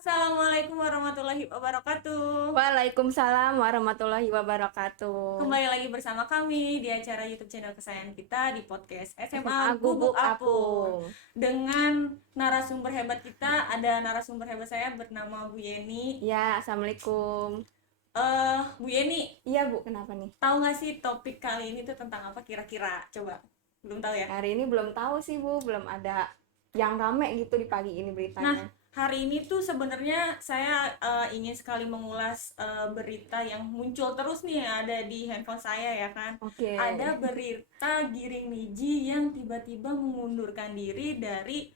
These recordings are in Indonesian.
Assalamualaikum warahmatullahi wabarakatuh. Waalaikumsalam warahmatullahi wabarakatuh. Kembali lagi bersama kami di acara YouTube channel kesayangan kita di podcast SMA SMA Gubuk Gubuk Apung. Apung. Dengan narasumber hebat kita, ada narasumber hebat saya bernama Bu Yeni. Ya, assalamualaikum. Bu Yeni, Iya Bu, kenapa nih? tahu nggak sih topik kali ini tuh tentang apa kira-kira? Coba, belum tahu ya? Hari ini belum tahu sih Bu, belum ada yang rame gitu di pagi ini beritanya. Hari ini tuh sebenarnya saya ingin sekali mengulas berita yang muncul terus nih ada di handphone saya ya kan. Oke. Ada berita Giring Niji yang tiba-tiba mengundurkan diri dari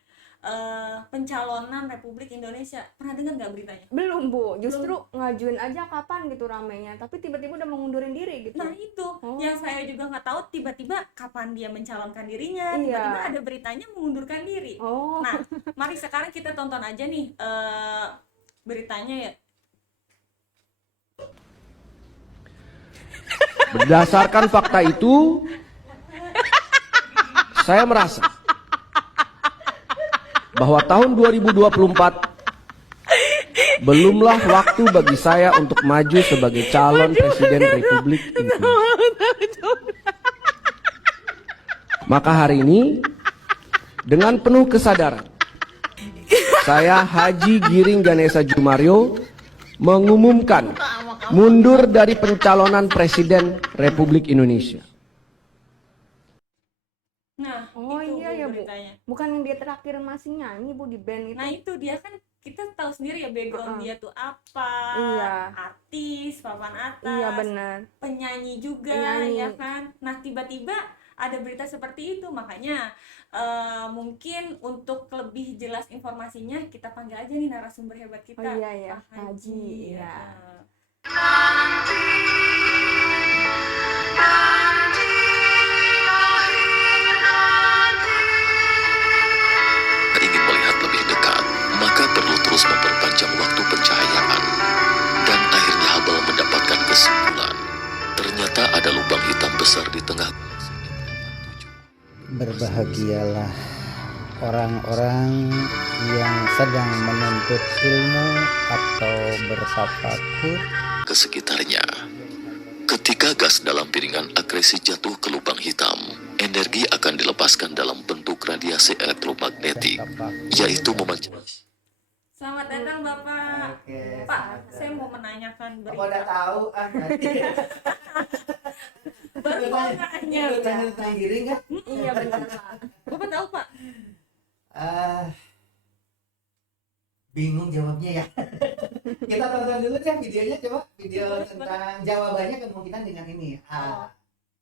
pencalonan Republik Indonesia. Pernah dengar nggak beritanya? Belum Bu, justru ngajuin aja kapan gitu ramenya, tapi tiba-tiba udah mengundurin diri gitu. Nah itu Oh. yang saya juga nggak tahu tiba-tiba kapan dia mencalonkan dirinya, Iya. tiba-tiba ada beritanya mengundurkan diri. Oh. Nah, mari sekarang kita tonton aja nih beritanya ya. Berdasarkan fakta itu, saya merasa bahwa tahun 2024 belumlah waktu bagi saya untuk maju sebagai calon presiden Republik Indonesia. Maka hari ini, dengan penuh kesadaran, saya Haji Giring Ganesha Jumario mengumumkan mundur dari pencalonan presiden Republik Indonesia. Nah, Oh itu iya ya Bu. beritanya. Bukan yang dia terakhir masih nyanyi Bu di band itu. Nah, itu dia kan kita tahu sendiri ya background dia tuh apa. Iya. Artis, papan atas. Iya benar. Penyanyi juga Penyanyi. ya kan. Nah, tiba-tiba ada berita seperti itu, makanya mungkin untuk lebih jelas informasinya kita panggil aja nih narasumber hebat kita. Oh iya ya, Pak Haji. Ya. Ingin melihat lebih dekat, maka perlu terus memperpanjang waktu pencahayaan. Dan akhirnya Hubble mendapatkan kesimpulan. Ternyata ada lubang hitam besar di tengah. Berbahagialah orang-orang yang sedang menuntut ilmu atau bertafakur Ke sekitarnya. Ketika gas dalam piringan akresi jatuh ke lubang hitam, energi akan dilepaskan dalam bentuk radiasi elektromagnetik, yaitu memancar. Selamat datang Bapak. Oke, Pak, saya mau menanyakan Apa berita. udah tahu? Baru mau nanya. Tentang Giring kan? Iya benar Pak. Bapak tahu Pak? Bingung jawabnya ya. Kita tonton dulu deh videonya, coba video tentang jawabannya kemungkinan dengan ini.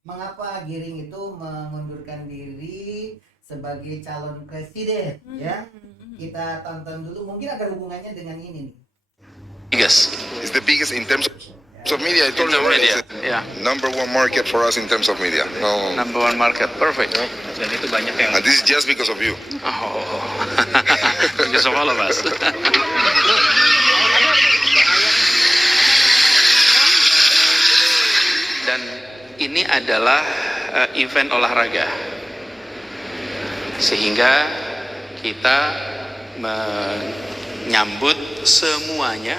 Mengapa Giring itu mengundurkan diri sebagai calon presiden? Ya, kita tonton dulu. Mungkin ada hubungannya dengan ini nih. Gas. It's the biggest in terms of media. I told you already. media, It's the yeah. number one market for us in terms of media. No, Number one market, perfect. Dan itu banyak yang and this is just because of you. Oh, because of all of us. Dan ini adalah event olahraga, sehingga kita menyambut semuanya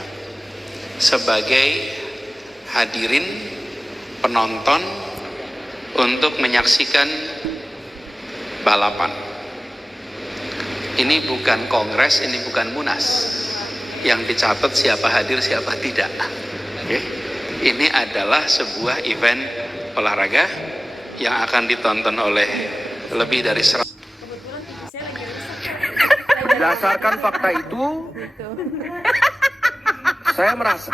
sebagai hadirin penonton untuk menyaksikan balapan. Ini bukan kongres, ini bukan munas yang dicatat siapa hadir siapa tidak. Oke. Ini adalah sebuah event olahraga yang akan ditonton oleh lebih dari 100. Kebetulan TV saya lagi rusak. Berdasarkan fakta itu, saya merasa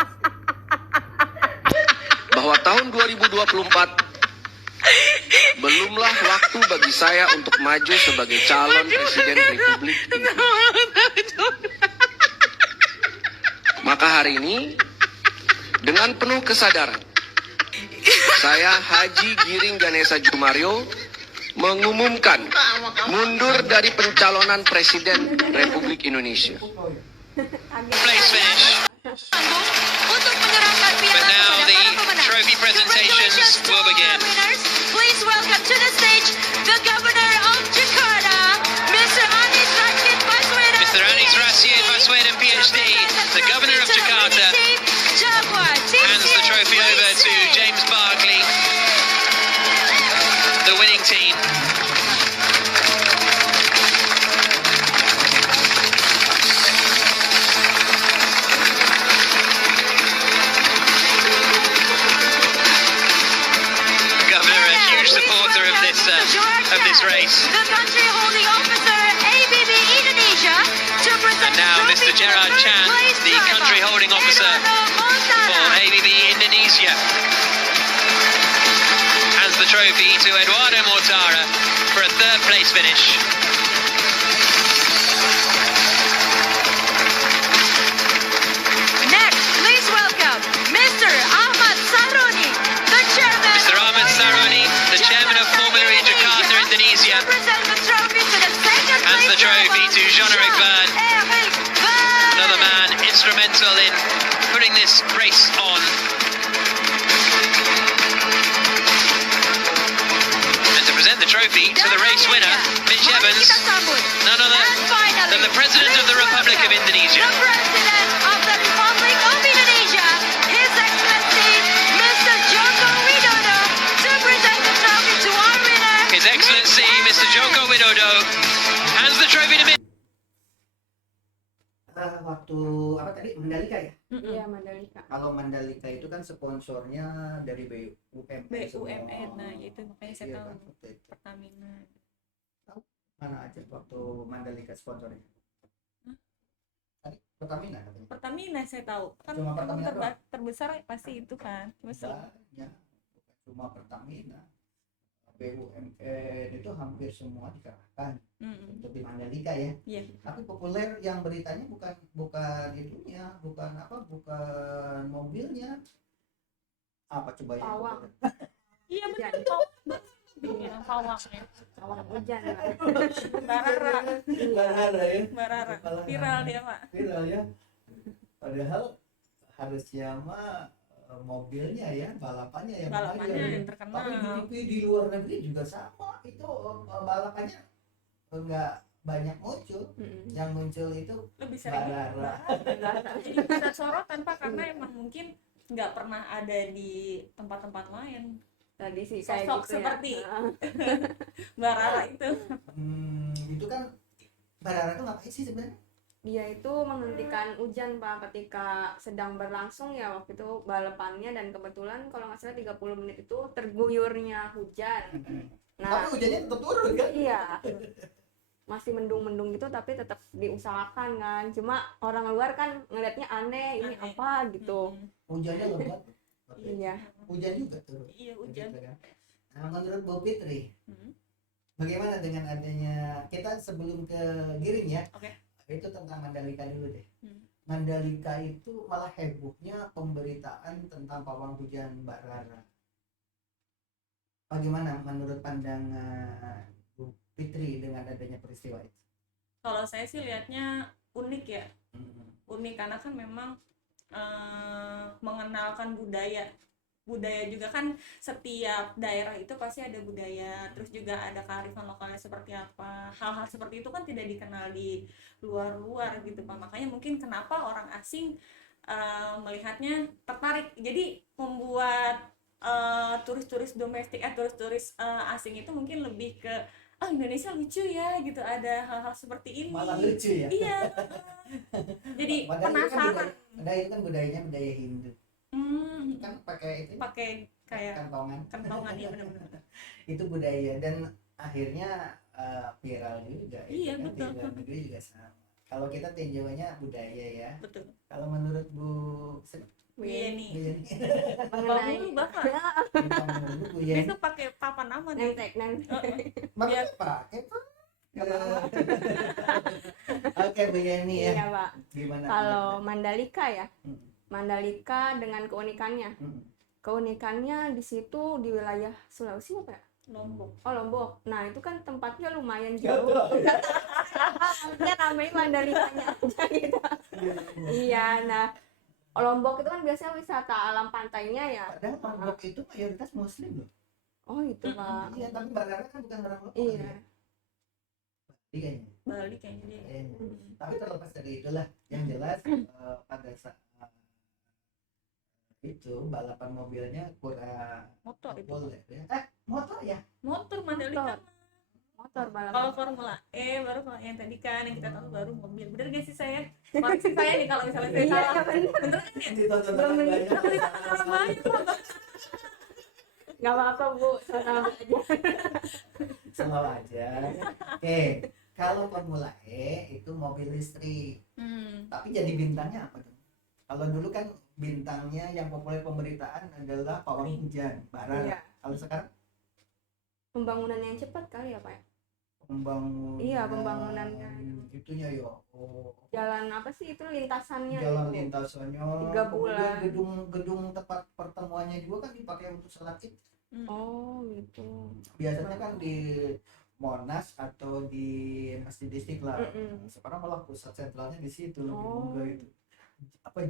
bahwa tahun 2024 belumlah waktu bagi saya untuk maju sebagai calon presiden Republik Indonesia. Maka hari ini, dengan penuh kesadaran, saya Haji Giring Ganesha Jumario mengumumkan mundur dari pencalonan presiden Republik Indonesia. Untuk menyerahkan piala kepada para pemenang. trophy presentations Congratulations to will all begin. the winners. Please welcome to the stage the Governor of Jakarta, Mr. Anies Rashid Baswedan. Mr. Anies Rashid Baswedan, PhD. of this race. The country holding officer ABB Indonesia to present And now the Mr. trophy to the Gerard third Chan, place the driver, country holding officer Eduardo Montana. for ABB Indonesia, hands the trophy to Eduardo Mortara for a third place finish. Next, please welcome Mr. Ahmad Saroni, the chairman. Mr. Ahmad Saroni, the chairman of Formula E Jakarta, Indonesia, to present the trophy to the second hands place the trophy driver, to Jean-Eric Verne, Jean-Eric Verne. another man instrumental in putting this race on. And to present the trophy to the race winner, Mitch Mari Evans, kita sambut. none other And finally, than the President of the please Republic of welcome Indonesia. The President of the Republic of Indonesia, His Excellency Mr. Joko Widodo, to present the trophy to our winner. His Excellency Mr. Joko Widodo hands the trophy to Mitch. Waktu apa tadi Mandalika ya? Iya, Mandalika. Kalau Mandalika itu kan sponsornya dari BUMN. BUMN, nah itu makanya saya Iya tahu kan, waktu itu. Pertamina. Mana aja waktu Mandalika sponsornya? Tadi Pertamina katanya. Pertamina saya tahu kan Cuma Pertamina doang? terbesar pasti itu kan. Besar. Banyak, bukan cuma Pertamina. BUMN itu hampir semua dikerahkan untuk di Mandalika ya. Iya. Tapi populer yang beritanya bukan itunya, bukan mobilnya. Apa coba ya? Pawang. Iya betul. Iya, pawang ya. Pawang hujan, Pak. Barara. Barara ya. Barara. Viral dia, Pak. Viral ya. Padahal harusnya mah mobilnya ya, balapannya yang Balapannya yang terkenal. Tapi di luar negeri juga sama itu balapannya enggak banyak muncul. Yang muncul itu Lebih sering Barara. jadi pusat sorotan Pak karena emang mungkin nggak pernah ada di tempat-tempat lain. Tadi sih kayak Sosok gitu seperti ya. Barara itu. Itu kan Barara itu ngapain sih sebenarnya? Dia itu menghentikan hujan, Pak, ketika sedang berlangsung ya waktu itu balapannya, dan kebetulan kalau nggak salah 30 menit itu terguyurnya hujan. Nah, Tapi hujannya tetap turun kan? iya. Masih mendung-mendung gitu tapi tetap diusahakan kan. Cuma orang luar kan ngelihatnya aneh, ini Aneh. apa gitu. Hujannya lebat. Iya. Hujan juga turun. Iya hujan. Gitu kan. Nah, menurut Bu Fitri, Hmm. bagaimana dengan adanya kita sebelum ke Giring ya? Oke. Itu tentang Mandalika dulu deh. Hmm. Mandalika itu malah hebohnya pemberitaan tentang pawang hujan Mbak Rara. Bagaimana menurut pandangan Bu Fitri dengan adanya peristiwa itu? Kalau saya sih lihatnya unik ya. Unik karena kan memang mengenalkan budaya juga kan, setiap daerah itu pasti ada budaya, terus juga ada kearifan lokalnya seperti apa. Hal-hal seperti itu kan tidak dikenal di luar gitu Pak. Makanya mungkin kenapa orang asing melihatnya tertarik, jadi membuat turis-turis domestik turis-turis asing itu mungkin lebih ke Indonesia lucu ya gitu, ada hal-hal seperti ini. Malah lucu ya? Iya. Jadi penasaran. Padahal itu kan budayanya budaya Hindu. Kan pakai itu Pakai kayak kentongan ya, benar-benar. itu budaya, dan akhirnya viral juga. Iya, kan? betul. Di luar negeri juga sama. Kalau kita tinjauannya budaya ya. Betul. Kalau menurut Bu Iya nih. Yeni, Mengenai Dulu Bapak menurut Bu Yeni, besok pakai papan nama nih. nentek. Bapak pakai Pak. Oke Bu Yeni ya. Iya, Pak. Gimana? Kalau Mandalika ya, Hmm. Mandalika dengan keunikannya. Keunikannya di situ di wilayah Sulawesi apa ya? Lombok. Oh, Lombok. Nah, itu kan tempatnya lumayan jauh. Maksudnya namanya Mandalikanya aja gitu. Iya, nah Lombok itu kan biasanya wisata alam pantainya ya. Padahal Lombok itu mayoritas Muslim loh. Oh, itu, Pak. Iya, tapi Mbak Rara kan bukan orang lokal. Iya. Ya? Kayaknya. Bali kayaknya dia. Kayaknya. Tapi terlepas dari itulah, yang jelas pada saat itu balapan mobilnya kurang Motor itu. boleh ya. Motor ya? Motor Mandalika. Motor Kalau balapan. Formula E baru kalau yang tadi kan yang kita tahu baru mobil. Bener gak sih saya? Koreksi saya nih kalau misalnya saya Iya, salah. bener. Bener kan ya? Ditonton Belum orang begitu. banyak. Kalau ditonton orang banyak. Nggak apa-apa Bu, sama aja. Selalu aja. Oke, kalau Formula E itu mobil listrik. Tapi jadi bintangnya apa dong? Kalau dulu kan bintangnya yang populer pemberitaan adalah pawang hujan, bara. Iya. Kalau sekarang Pembangunan yang cepat kali ya Pak ya? pembangunan. Iya, pembangunannya. Itunya ya. Oh. Jalan apa sih itu lintasannya? Jalan itu? lintasannya. 3 bulan. Kemudian gedung tempat pertemuannya juga kan dipakai untuk sholat Id. Oh gitu. Biasanya kan di Monas atau di Masjid Istiqlal. Sekarang malah pusat sentralnya di situ lebih munggah itu. Apa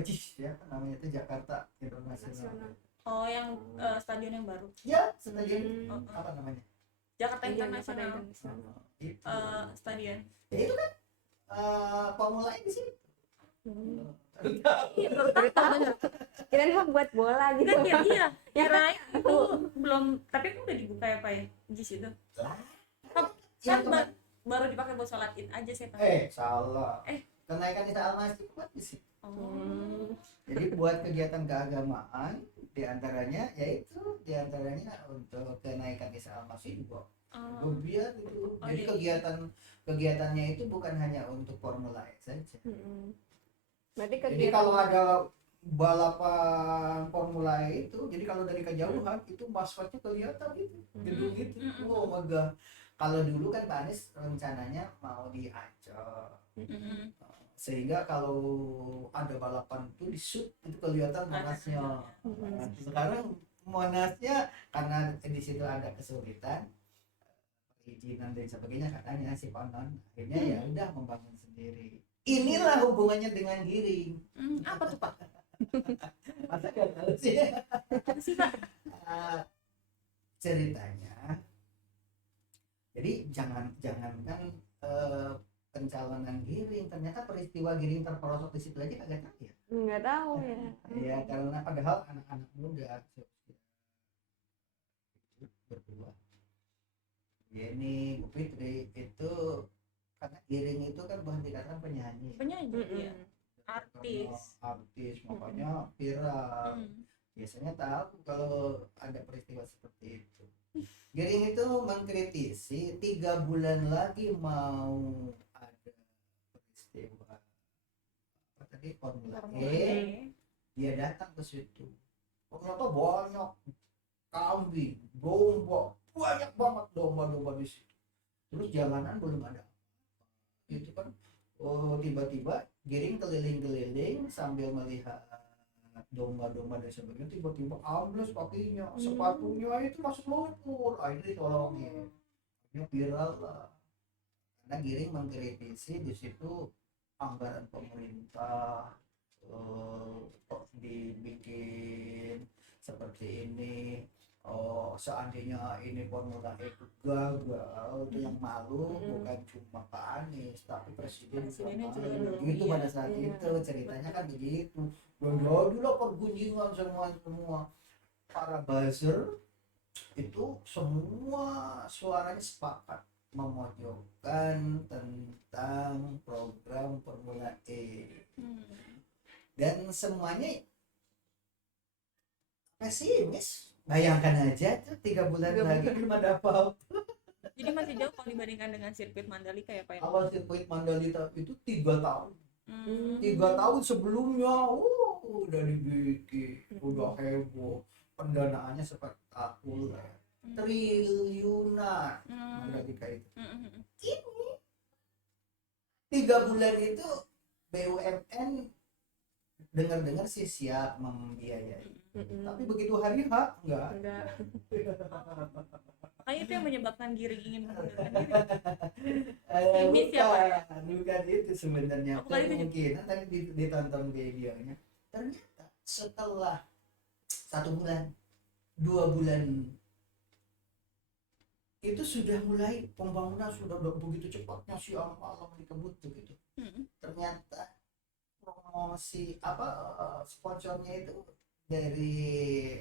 JIS ya namanya itu Jakarta Internasional. Oh, yang stadion yang baru. Ya, stadion apa namanya? Jakarta Iya, Internasional. Itu. Stadion. Ya, itu kan Formula E di sini. Iya, baru tahu. Kirain mah buat bola gitu. Kan iya. Kirain itu belum, tapi kan udah dibuka ya Pak ya, JIS itu. Kan baru dipakai buat sholat Id aja sih Pak. Salah. Kenaikan Isa Al-Masih buat di situ. Jadi buat kegiatan keagamaan diantaranya untuk kenaikan Isa Al-Masih juga. Biar itu. Jadi kegiatannya itu bukan hanya untuk Formula E saja. Berarti Jadi kalau ada balapan Formula E itu, jadi kalau dari kejauhan itu maskotnya kelihatan gitu, gedung gitu. Oh megah. Kalau dulu kan Pak Anies rencananya mau di Ancol. Sehingga kalau ada balapan itu di shoot itu kelihatan Monasnya. Sekarang Monasnya karena di situ ada kesulitan perizinan dan sebagainya katanya si Konon, akhirnya ya udah membangun sendiri. Inilah hubungannya dengan Giring. Apa tuh Pak? Masa nggak tahu sih? Apa sih Pak? Ceritanya, jadi jangankan pencalonan Giring, ternyata peristiwa Giring terperosok di situ aja kagak tahu ya. nggak tahu ya. Ya karena padahal anak-anak muda berdua. Ini Bu Fitri itu karena Giring itu kan boleh dikatakan penyanyi. Iya. Artis, makanya viral. Biasanya tahu kalau ada peristiwa seperti itu. Giring itu mengkritisi 3 bulan lagi mau ada peristiwa apa tadi Formula E, dia datang ke situ. Ternyata banyak kambing, domba, banyak banget domba-domba di situ. Terus jalanan belum ada. Itu kan tiba-tiba Giring keliling-keliling sambil melihat domba-domba dan sebagainya, tiba-tiba ambles kakinya, sepatunya itu masuk lumpur. Akhirnya ditolongin, akhirnya viral lah. Karena Giring mengkritisi di situ anggaran pemerintah kok dibikin seperti ini. Seandainya ini Formula E gagal, itu yang malu bukan cuma Pak Anies tapi presidennya juga begitu pada saat itu ceritanya kan begitu. Dan jadilah pergunjingan semua para buzzer itu semua suaranya sepakat memojokkan tentang program Formula E. Dan semuanya pesimis. Bayangkan aja tuh 3 bulan lagi belum ada apa-apa. Jadi masih jauh kalau dibandingkan dengan sirkuit Mandalika ya Pak ya? Awal sirkuit Mandalika itu 3 tahun. 3 tahun sebelumnya udah dibikin, udah heboh, pendanaannya spektakuler, triliunan Mandalika itu. Ini 3 bulan itu BUMN dengar-dengar sih siap membiayai. Tapi begitu hari H enggak. Makanya itu yang menyebabkan Giring ingin mengundurkan diri. Pesimis ya Pak ya? Bukan itu sebenarnya. Kemungkinan tadi ditonton videonya. Ternyata setelah 1 bulan, 2 bulan itu sudah mulai pembangunan sudah begitu cepatnya siang malam dikebut begitu. Ternyata promosi sponsornya itu dari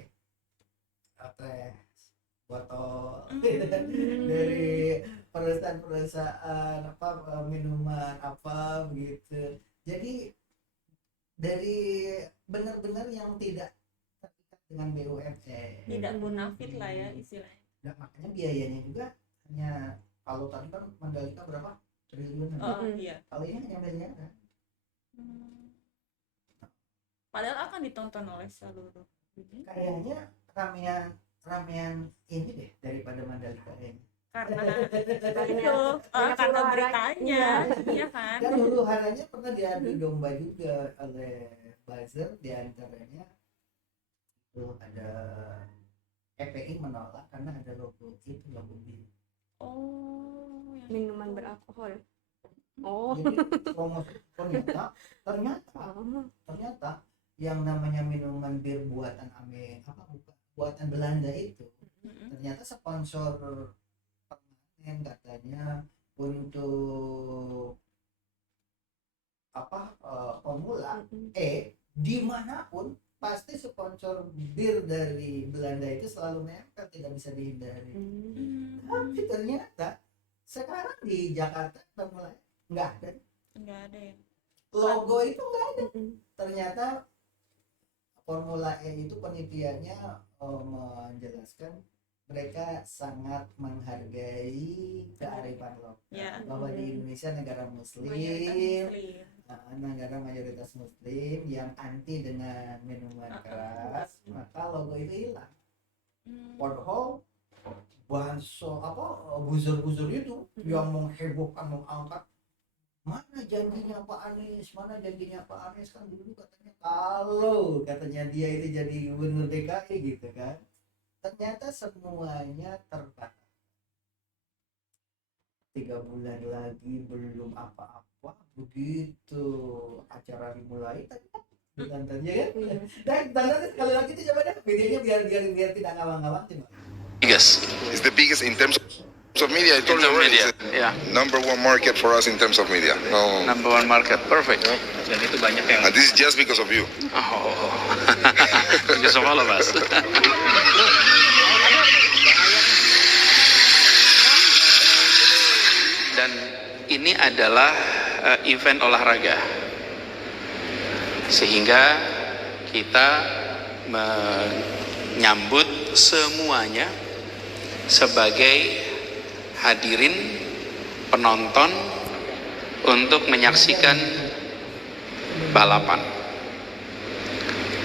botol dari perusahaan minuman begitu. Jadi dari benar-benar yang tidak terpikat dengan BUMN. Tidak munafik lah ya istilahnya. Nah, makanya biayanya juga hanya, kalau tadi kan Mandalika berapa triliun, Oh iya. kalau ini hanya miliaran. Padahal akan ditonton oleh seluruh dunia. Kayaknya ramean ini deh daripada Mandalika ini. Karena Banyak- itu banyak karena suara. beritanya, iya kan. Dan huru haranya pernah diadu domba juga oleh buzzer, diantaranya itu ada FPI menolak karena ada logo bir. Oh, yang Minuman beralkohol. Oh. Jadi promosi ternyata yang namanya minuman bir buatan buatan Belanda itu ternyata sponsor permanen katanya untuk Formula E dimanapun pasti sponsor bir dari Belanda itu selalu nempel, tidak bisa dihindari. Tapi ternyata sekarang di Jakarta Formula E nggak ada, ya. logo itu nggak ada. Ternyata Formula E itu penelitiannya menjelaskan mereka sangat menghargai kearifan lokal, Ya. bahwa di Indonesia negara muslim, negara mayoritas muslim yang anti dengan minuman keras, maka logo itu hilang. Padahal buzzer itu yang menghebohkan, mengangkat, mana janjinya Pak Anies kan dulu katanya kalau katanya dia itu jadi gubernur DKI gitu kan. Ternyata semuanya terbatas. 3 bulan lagi belum apa-apa, begitu acara dimulai tanya kan. Dan tanya sekali lagi itu coba deh videonya biar tidak ngawang-ngawang coba. Yes. It's the biggest in terms of media. I told you already. It's the Ya, number one market for us in terms of media. No. number one market, perfect. Dan itu banyak yang. And this is just because of you. Oh, because of all of us. Dan ini adalah event olahraga, sehingga kita menyambut semuanya sebagai hadirin penonton untuk menyaksikan balapan.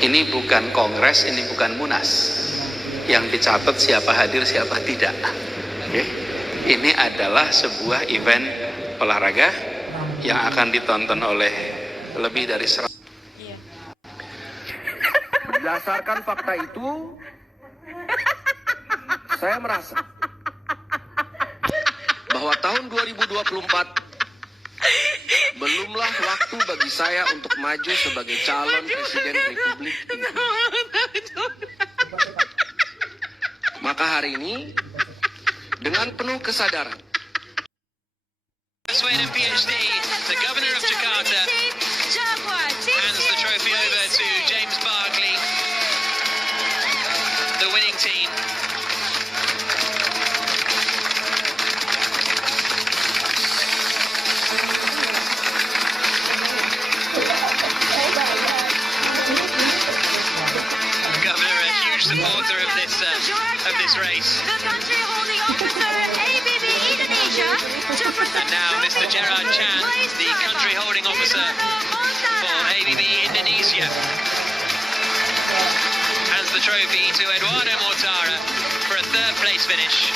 Ini bukan kongres, ini bukan munas yang dicatat siapa hadir siapa tidak. Oke. Ini adalah sebuah event olahraga yang akan ditonton oleh lebih dari 100. Iya. Berdasarkan fakta itu, saya merasa bahwa tahun 2024 belumlah waktu bagi saya untuk maju sebagai calon presiden Republik Indonesia. Maka hari ini, dengan penuh kesadaran, Sweden PhD, the governor of Jakarta, hands the trophy over to James Barkley, the winning team. The governor, a huge supporter of this race. The country holding officer ABB Indonesia to present And now Mr. Gerard Chan, the country holding officer for ABB Indonesia, hands the trophy to Eduardo Mortara for a third place finish.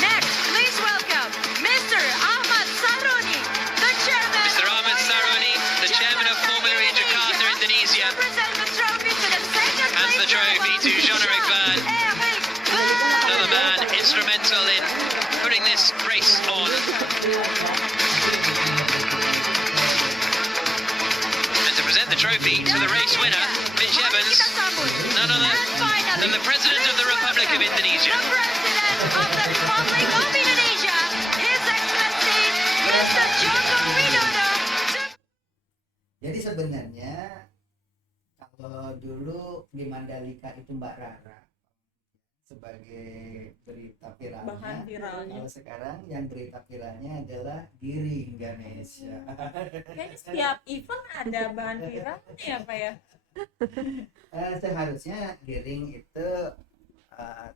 Next, please welcome Mr. Ahmad Saroni, the chairman. Mr. Ahmad Saroni, the chairman of Formula E Jakarta, Indonesia, To present the trophy to the second hands the place trophy to Jean-Eric Verne, another man instrumental in putting this race on. And to present the trophy to the race winner, Mitch Evans, none other than the President of the Republic of Indonesia. The President of the Republic of Indonesia, His Excellency Mr. Joko Widodo. Jadi sebenarnya kalau dulu di Mandalika itu Mbak Rara, sebagai berita Bahan viralnya. viralnya. Kalau sekarang yang berita viralnya adalah Giring Ganesha. Kayaknya setiap event ada bahan viralnya ya Pak ya. Seharusnya Giring itu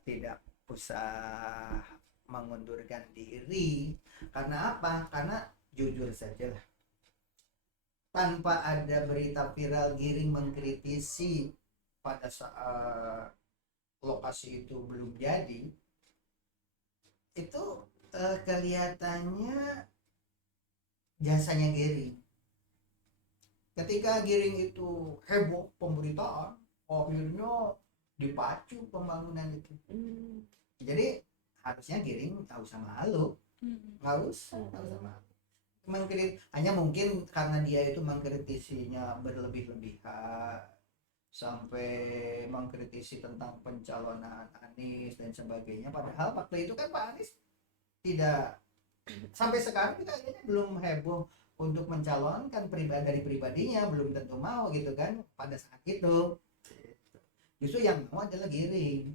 tidak usah mengundurkan diri. Karena apa? Karena jujur saja lah, tanpa ada berita viral Giring mengkritisi pada saat lokasi itu belum jadi, itu kelihatannya jasanya Giring. Ketika Giring itu heboh pemberitaan, akhirnya dipacu pembangunan itu. Jadi harusnya Giring nggak usah malu, nggak usah malu. Hanya mungkin karena dia itu mengkritisinya berlebih-lebihan, sampai mengkritisi tentang pencalonan Anies dan sebagainya. Padahal waktu itu kan Pak Anies tidak, sampai sekarang kita kayaknya belum heboh untuk mencalonkan dari pribadinya, belum tentu mau gitu kan pada saat itu. Justru yang mau adalah Giring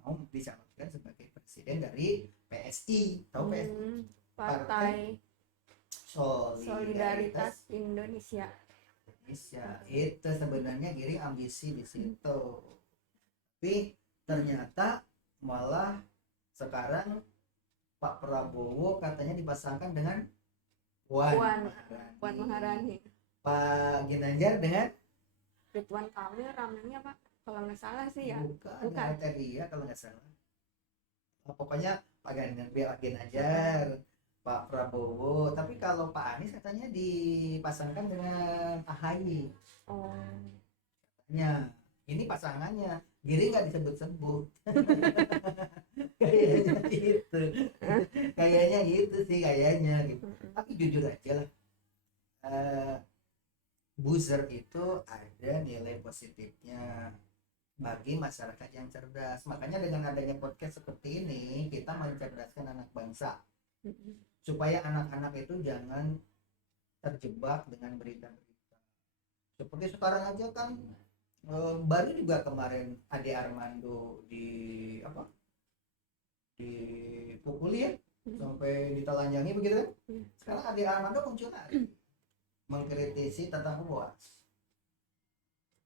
mau dicalonkan sebagai presiden dari PSI, tahu PSI? Partai Solidaritas Solidaritas Indonesia. Itu sebenarnya Giring ambisi di situ, tapi ternyata malah sekarang Pak Prabowo katanya dipasangkan dengan Puan Maharani. Pak Ginanjar dengan Ridwan Kamil ramenya Pak, kalau nggak salah sih ya. bukan Arteria kalau nggak salah. Pokoknya Pak Ginanjar, Pak Prabowo. Tapi kalau Pak Anies katanya dipasangkan dengan AHY. Katanya ini pasangannya, Giring nggak disebut-sebut. Kayaknya gitu sih kayaknya gitu. Tapi jujur aja lah, buzzer itu ada nilai positifnya bagi masyarakat yang cerdas. Makanya dengan adanya podcast seperti ini, kita mencerdaskan anak bangsa supaya anak-anak itu jangan terjebak dengan berita-berita seperti sekarang aja kan. Baru juga kemarin Ade Armando dipukuli ya, sampai ditelanjangi begitu kan. Sekarang Ade Armando muncul lagi mengkritisi tentang UAS.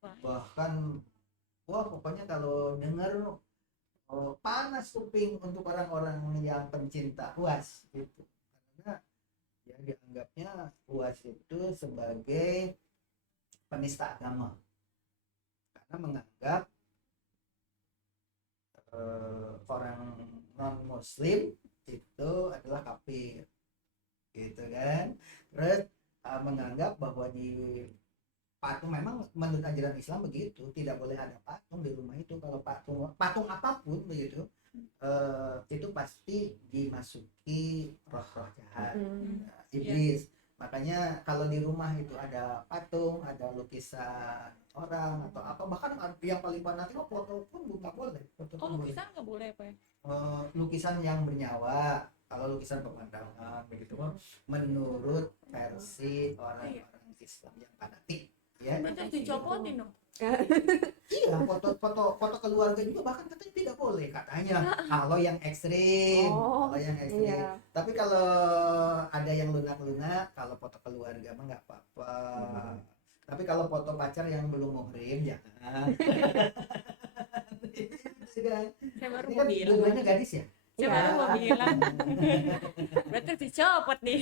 Bahkan pokoknya kalau dengar panas kuping untuk orang-orang yang pencinta UAS gitu. Karena ya dianggapnya UAS itu sebagai penista agama. Karena menganggap orang non muslim itu adalah kafir gitu kan. Terus menganggap bahwa di patung, memang menurut ajaran Islam begitu, tidak boleh ada patung di rumah itu. Kalau patung apapun begitu, itu pasti dimasuki roh-roh jahat, iblis. Makanya kalau di rumah itu ada patung, ada lukisan orang atau apa, bahkan yang paling fanatik foto pun nggak boleh. Lukisan nggak boleh Pak ya? Lukisan yang bernyawa, kalau lukisan pemandangan begitu, menurut versi orang-orang Islam yang fanatik ya. Berarti dicopotin dong. Iya, foto keluarga juga bahkan katanya tidak boleh katanya. Kalau yang ekstrim, Iya. Tapi kalau ada yang lunak-lunak, kalau foto keluarga mah nggak apa-apa. Tapi kalau foto pacar yang belum muhrim jangan. Saya baru Ini mau kan bilang. dua-duanya gadis ya. Saya baru mau bilang. Berarti dicopot nih.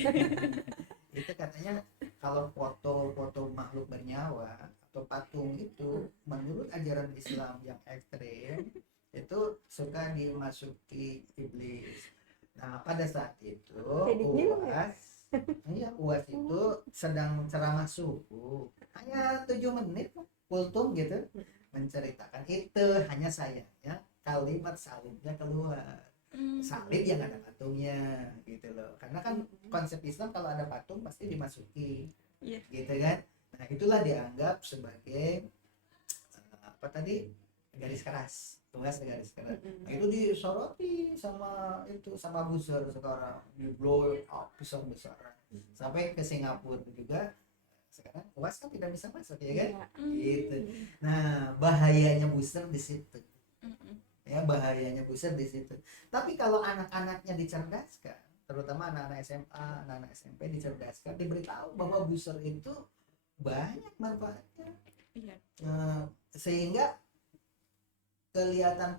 Itu katanya kalau foto makhluk bernyawa atau patung itu menurut ajaran Islam yang ekstrem itu suka dimasuki iblis. Nah pada saat itu UAS itu sedang ceramah subuh, hanya 7 menit kultum gitu menceritakan itu, hanya sayangnya kalimat salibnya keluar. Salib yang ada patungnya gitu loh, karena kan konsep Islam kalau ada patung pasti dimasuki, gitu kan. Nah itulah dianggap sebagai garis keras, tugas garis keras. Nah itu disoroti sama buzzer sekarang, di blow up besar-besaran sampai ke Singapura juga. Sekarang UAS kan tidak bisa masuk ya kan, gitu. Nah bahayanya buzzer di situ. Ya, bahayanya booster di situ. Tapi kalau anak-anaknya dicerdaskan, terutama anak-anak SMA, anak-anak SMP dicerdaskan, diberitahu bahwa booster itu banyak manfaatnya. Iya. Sehingga kegiatan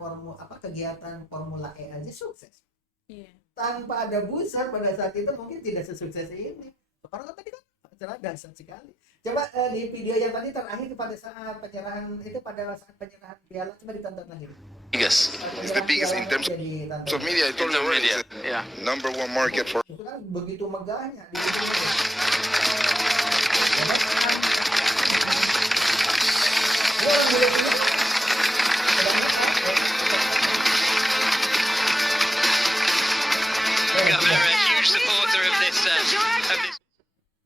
Formula E aja sukses. Iya. Tanpa ada booster pada saat itu mungkin tidak sesukses ini. Sekarang tadi kan dahsyat sekali. Coba di video yang tadi terakhir pada saat penyerahan piala, coba ditonton lagi. Biggest. It's the biggest in terms of media. I told you already. It's the Ya. number one market for. Itu kan begitu megahnya di video ini. Ya kan? Ini orang bule ini I'm a huge supporter of this.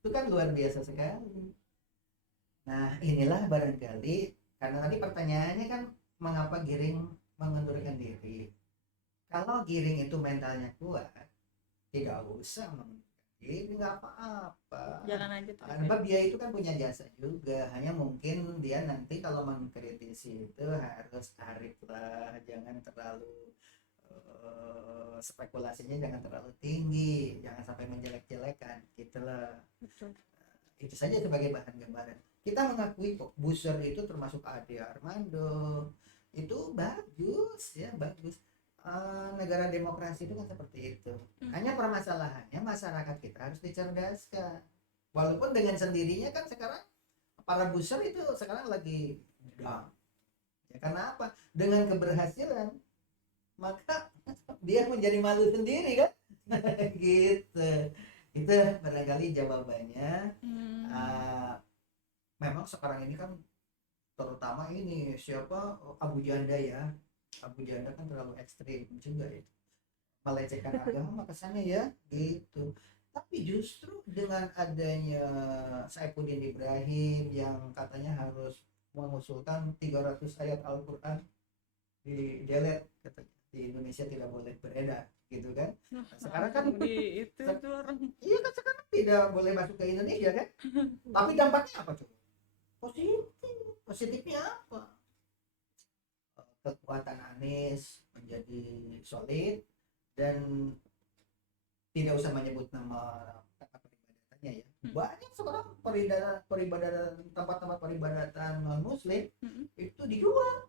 itu kan luar biasa sekali. Nah, inilah barangkali karena tadi pertanyaannya kan mengapa Giring mengundurkan diri. Kalau Giring itu mentalnya kuat, tidak usah mengundurkan diri, nggak apa-apa. Jalan aja terus. Karena dia itu kan punya jasa juga, hanya mungkin dia nanti kalau mengkritisi itu harus arif lah, jangan terlalu spekulasinya jangan terlalu tinggi, jangan sampai menjelek-jelekan, gitulah. Betul. Itu saja sebagai bahan gambaran. Kita mengakui kok booster itu termasuk Ade Armando itu bagus ya, bagus. Negara demokrasi itu kan seperti itu. Hanya permasalahannya masyarakat kita harus dicerdaskan. Walaupun dengan sendirinya kan sekarang para booster itu sekarang lagi down. Ya karena apa? Dengan keberhasilan maka dia menjadi malu sendiri kan. Gitu. Itu barangkali jawabannya. Memang sekarang ini kan terutama ini siapa Abu Janda ya. Abu Janda kan terlalu ekstrim juga ya, melecehkan agama kesannya ya gitu. Tapi justru dengan adanya Saifuddin Ibrahim yang katanya harus mengusulkan 300 ayat Al-Quran di delete, katanya di Indonesia tidak boleh beredar gitu kan. Nah, sekarang kan itu orang. Iya kan sekarang tidak boleh masuk ke Indonesia kan. Tapi dampaknya apa coba? Positifnya apa? Kekuatan Anies menjadi solid dan tidak usah menyebut nama tempat peribadatannya ya. Banyak sekarang tempat-tempat peribadatan non muslim itu dijual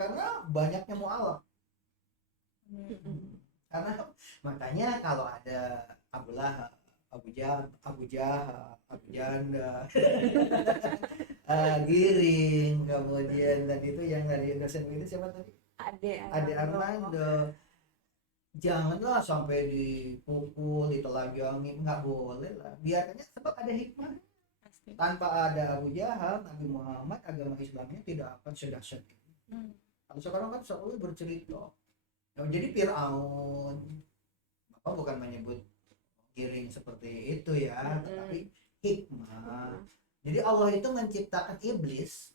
karena banyaknya mualaf. Karena makanya kalau ada Abu Lahab, Abu Janda, Giring, kemudian dan itu yang dari dosen itu siapa tadi? Ade Armando. Janganlah sampai dipukul, ditelanjangi, nggak boleh lah. Biarkannya sebab ada hikmah. Tanpa ada Abu Jahal, Nabi Muhammad, agama Islamnya tidak akan sedahsyat ini. Kalau sekarang kan selalu bercerita. Nah, jadi Fir'aun, Bapak bukan menyebut Giring seperti itu ya, tetapi hikmah. Jadi Allah itu menciptakan iblis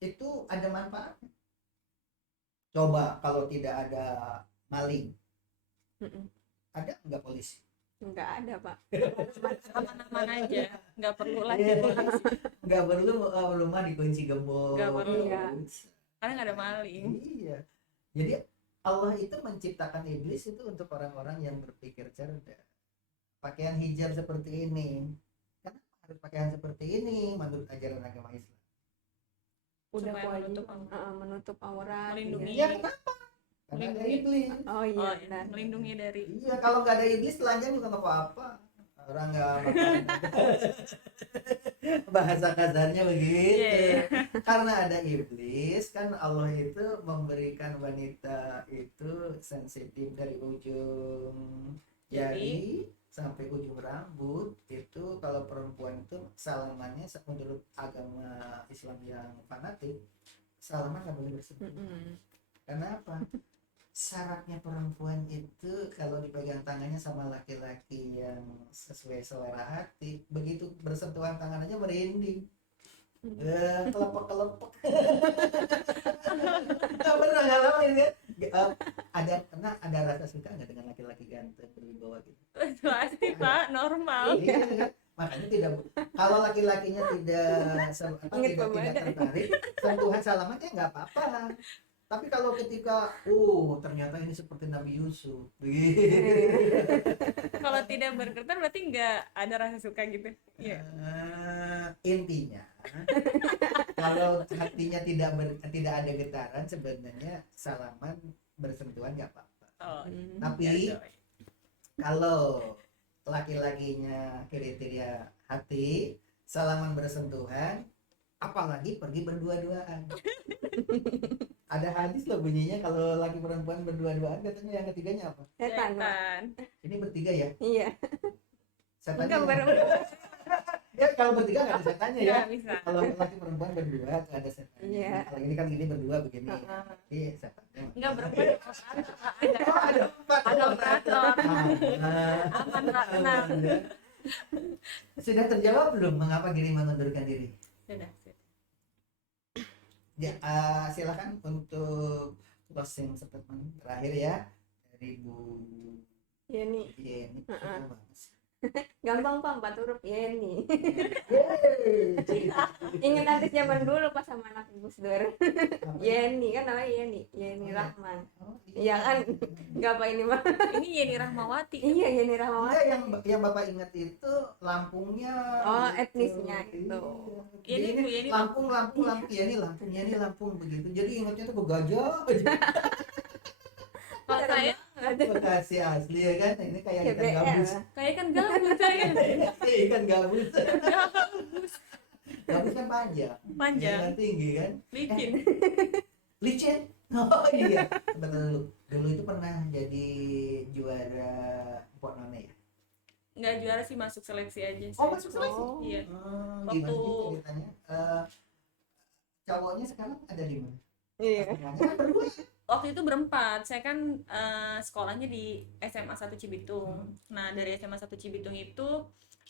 itu ada manfaatnya. Coba kalau tidak ada maling, ada nggak polisi? Nggak ada, Pak. Aman-aman aja, nggak perlu lagi polisi. Nggak perlu rumah dikunci gembok. Nggak perlu. Iya. Karena nggak ada maling. Iya. Jadi Allah itu menciptakan iblis itu untuk orang-orang yang berpikir cerdas. Pakaian hijab seperti ini, kenapa harus pakaian seperti ini menurut ajaran agama Islam? Udah Supaya kewajiban menutup aurat. Melindungi. Iya, kenapa? Karena ada iblis. Oh iya, benar. Melindungi dari Iya, kalau nggak ada iblis telanjang juga nggak apa-apa. Orang nggak makan. Bahasa kasarnya begitu. Iya. Karena ada iblis kan Allah itu memberikan wanita itu sensitif dari ujung jari sampai ujung rambut. Itu kalau perempuan itu salamannya menurut agama Islam yang fanatik, salaman nggak boleh bersentuhan. Karena apa? Syaratnya perempuan itu kalau dipegang tangannya sama laki-laki yang sesuai selera hati, begitu bersentuhan tangan aja merinding. Kelepek-kelepek. Nggak pernah ngalamin ya? Ada rasa suka nggak dengan laki-laki ganteng berwibawa gitu? pasti Pak, normal. Iya, makanya tidak. Kalau laki-lakinya tidak tertarik, sentuhan salamannya nggak apa-apa. Tapi kalau ketika ternyata ini seperti Nabi Yusuf begitu. Kalau tidak bergetar berarti nggak ada rasa suka gitu. Iya. Intinya kalau hatinya tidak ada getaran, sebenarnya salaman bersentuhan nggak apa-apa. Oh, Tapi kalau laki-lakinya kriteria hati, salaman bersentuhan, apalagi pergi berdua-duaan. Ada hadis loh bunyinya, kalau laki perempuan berdua-duaan katanya yang ketiganya apa? Setan, Pak. setan. Ini bertiga ya? Iya. Setannya Enggak ya kalau bertiga nggak ada setannya ya. Nggak bisa. Kalau laki perempuan berdua tuh ada setannya. Iya. Kalau ini kan gini berdua begini. Iya setannya. Nggak berempat. Oh, ada empat. Ada operator. Ah. Aman, Pak, tenang. Sudah terjawab belum mengapa Giring mengundurkan diri? Sudah. Ya, silakan untuk closing statement terakhir ya dari Bu Yeni. Yeni. Gampang Pak, 4 huruf Yeni. Yeay. Ingat artis zaman dulu pas sama anak Gus Dur. Yeni kan namanya Yeni Rahman. Iya kan? Enggak apa ini mah. Ini Yeni Rahmawati. Iya, Yeni Rahmawati. Enggak, yang Bapak ingat itu Lampungnya. Oh, etnisnya itu. Jadi Yeni, Bu, Yeni. Lampung Yeni Lampung begitu. Jadi ingatnya tuh ke gajah. Kalau saya Bekasi asli ya kan. Ini kayak ikan KBL. gabus. kayak kan gabus saya. Kayak ikan gabus. Gabus. Gabus kan panjang. Panjang. Kan tinggi kan. Licin. Licin. Oh iya. Betul. Dulu itu pernah jadi juara Mpok None ya. Nggak juara sih, masuk seleksi aja sih. Oh, masuk seleksi? Iya. Gimana sih ceritanya? Cowoknya sekarang ada di mana? Iya. Kan berdua. Waktu itu berempat. Saya kan sekolahnya di SMA 1 Cibitung. Nah, dari SMA 1 Cibitung itu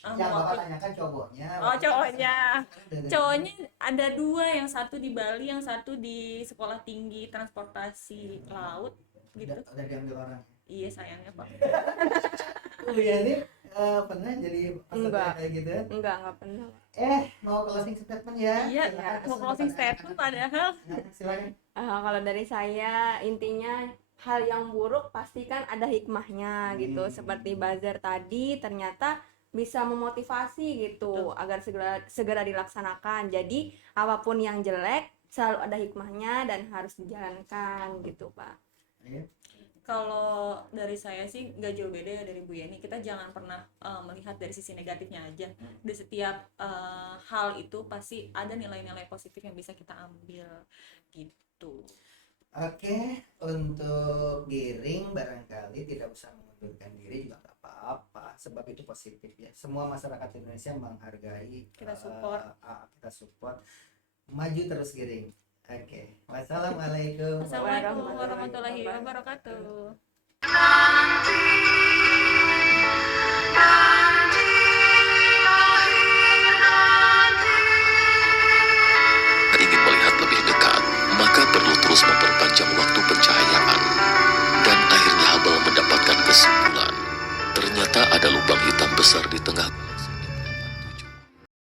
Yang Bapak tanyakan cowoknya. Oh, cowoknya. Dari- Cowoknya ada 2, yang satu di Bali, yang satu di Sekolah Tinggi Transportasi Laut gitu. Udah diambil orang. Iya, sayangnya Pak. Bu Yani pernah jadi peserta Enggak. kayak gitu? Enggak pernah. Mau closing statement ya? Iya, Silakan. mau closing statement padahal. Silakan. Kalau dari saya intinya hal yang buruk pastikan ada hikmahnya gitu. Seperti buzzer tadi ternyata bisa memotivasi gitu agar segera dilaksanakan. Jadi apapun yang jelek selalu ada hikmahnya dan harus dijalankan gitu, Pak. Iya. Kalau dari saya sih nggak jauh beda ya dari Bu Yeni. Kita jangan pernah melihat dari sisi negatifnya aja. Di setiap hal itu pasti ada nilai-nilai positif yang bisa kita ambil gitu. Oke, untuk Giring barangkali tidak usah mengundurkan diri juga nggak apa-apa, sebab itu positif ya. Semua masyarakat Indonesia menghargai, Kita support. kita support. Maju terus Giring. Oke, wassalamualaikum. Assalamualaikum warahmatullahi wabarakatuh. Ingin melihat lebih dekat, maka perlu terus memperpanjang waktu pencahayaan. Dan akhirnya Hubble mendapatkan kesimpulan. Ternyata ada lubang hitam besar di tengah